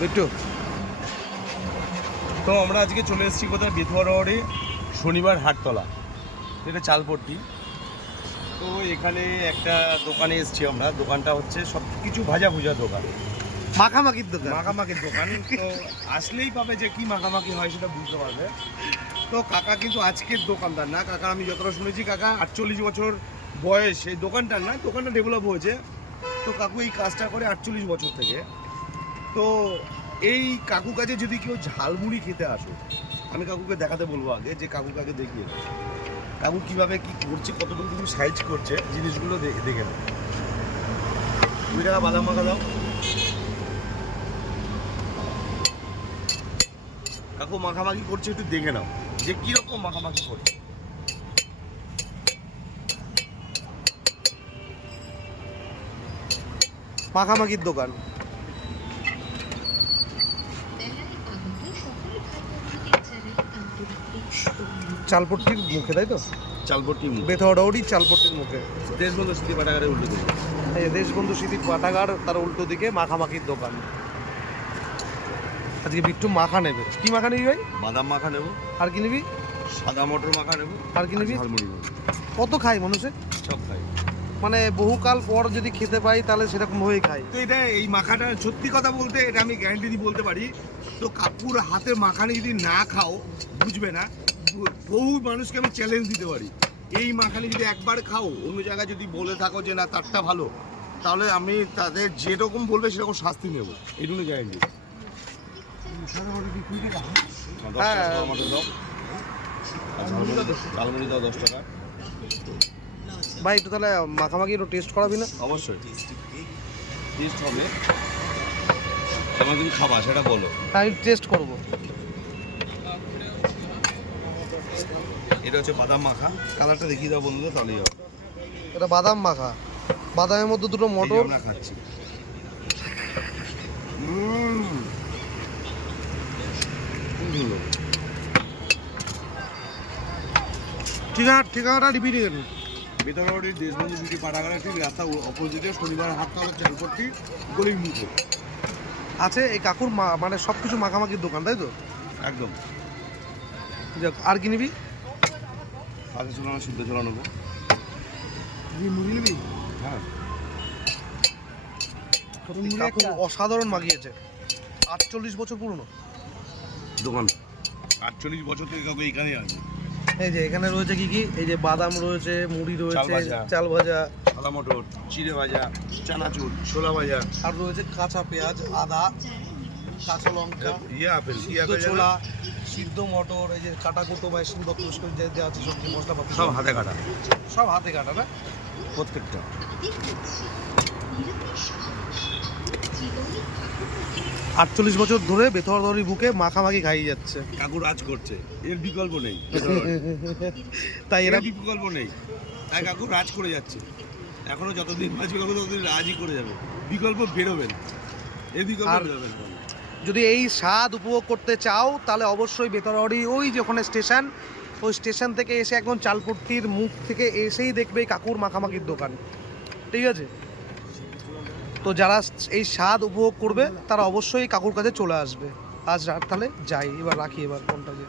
বিট্টু, তো আমরা আজকে চলে এসেছি কোথায়, বেথুয়া রোডে শনিবার হাটতলা, এটা চালপট্টি। তো এখানে একটা দোকানে এসেছি আমরা। দোকানটা হচ্ছে সব কিছু ভাজা ভুজা দোকান, মাখামাখির দোকান। মাখামাখির দোকান। তো আসলেই পাবে যে কি মাখামাখি হয় সেটা বুঝতে পারবে। তো কাকা কিন্তু আজকের দোকানদার না, কাকা আমি যতটা শুনেছি কাকা 48 বছর বয়স এই দোকানটার না, দোকানটা ডেভেলপ হয়েছে। তো কাকু এই কাজটা করে 48 বছর থেকে। তো এই কাকু কাছে যদি কেউ ঝালমুড়ি খেতে আসো, আমি কাকুকে দেখাতে বলবো আগে, যে কাকু কাকে দেখিয়ে দাও। কাকু কীভাবে কী করছে, কতটুকু সাইজ করছে, জিনিসগুলো দেখে নাও। 2 টাকা বাদাম মাখা দাও। কাকু মাখামাখি করছে, একটু দেখে নাও যে কীরকম মাখামাখি করছে। মাখামাখির দোকান। চালপট্টির মুখে, তাই তো? চালপট্টির মুখ, বেথুয়া রোডই চালপট্টির মুখে। দেশবন্ধু স্মৃতি পাঠাগারের উল্টো দিকে। এই দেশবন্ধু স্মৃতি পাঠাগার, তার উল্টো দিকে মাখামাখির দোকান। আজকে বিট্টু মাখা নেবে। কি মাখা নিবি ভাই? বাদাম মাখা নেবো। আর কি নিবি? সাদা মটর মাখা নেবো। আর কি নিবি? ঝালমুড়ি নেবো। কত খাই মানুষে? সব খাই। মানে বহুকাল পর যদি খেতে পাই তাহলে সেরকম ভাবেই খাই। তো এটা এই মাখাটা সত্যি কথা বলতে, এটা আমি গ্যারান্টি দিয়ে বলতে পারি। তো কাকুর হাতের মাখানি যদি না খাও বুঝবে না। বহু মানুষকে আমি চ্যালেঞ্জ দিতে পারি, এই মাখানি যদি একবার খাও, অন্য জায়গায় যদি বলে থাকো যে না তারটা ভালো, তাহলে আমি তাদের যেরকম বলবে সেরকম শাস্তি নেব, এইটুকু গ্যারান্টি। ঝালমুড়ি দাও 10 টাকা। ভাই একটু তাহলে মাখামাখি একটু টেস্ট করাবি না? অবশ্যই টেস্ট হবে। তোমার তুমি খাবা সেটা বলো। হ্যাঁ, আমি টেস্ট করবো। এটা হচ্ছে বাদাম মাখা, কালারটা দেখিয়ে দাও বন্ধুদের, তাহলেই হবে। এটা বাদাম মাখা, বাদামের মধ্যে দুটো মটর। আমরা খাচ্ছি। ঠিকানাটা রিপিট করেন। বেথুয়া রোডের দেশবন্ধু স্মৃতি পাঠাগারের ঠিক রাস্তা অপোজিটে শনিবার হাটতলা চালপট্টি গলির মুখে আছে এই কাকুর মানে সব কিছু মাখামাখির দোকান, তাই তো? একদম। যাক, আর কি নিবি? কাঁচা ছোলা না সিদ্ধ ছোলা নেবো। মুড়ি নিবি? হ্যাঁ, কাকু অসাধারণ মাখিয়েছে। 48 বছর পুরনো দোকান। 48 বছর থেকে কাকু এইখানেই আছে। এই যে এখানে রয়েছে কি কি, এই যে বাদাম রয়েছে, মুড়ি রয়েছে, ভাজা। চাল ভাজা, সাদা মটর, চিড়ে ভাজা, চানাচুর, ছোলা ভাজা, আর রয়েছে কাঁচা পেঁয়াজ, আদা, কাঁচা লঙ্কা, আপেল, সিদ্ধ ছোলা, সিদ্ধ মটর, এই যে কাটা কুটো বা সিদ্ধ যে আছে সবজি মশলাপাতি সব হাতে কাটা, সব হাতে কাটা না প্রত্যেকটা। 48 বছর ধরে বেথুয়া রোডের বুকে মাখামাখি খাইয়ে যাচ্ছে। কাকু রাজ করছে, এর বিকল্প নেই। তাই এরা বিকল্প নেই, তাই কাকু রাজ করে যাচ্ছে। এখনো যতদিন বাঁচবে কাকু ততদিন রাজই করে যাবে, বিকল্প বেরোবে না, এর বিকল্প বেরোবে না। যদি এই স্বাদ উপভোগ করতে চাও তাহলে অবশ্যই বেথুয়া রোডে ওই যে ওখানে স্টেশন, ওই স্টেশন থেকে এসে একদম চালপট্টির মুখ থেকে এসেই দেখবে এই কাকুর মাখামাখির দোকান, ঠিক আছে? তো যারা এই স্বাদ উপভোগ করবে তারা অবশ্যই কাকুর কাছে চলে আসবে। আজ তাহলে যাই, এবার রাখি, এবার ফোনটা যে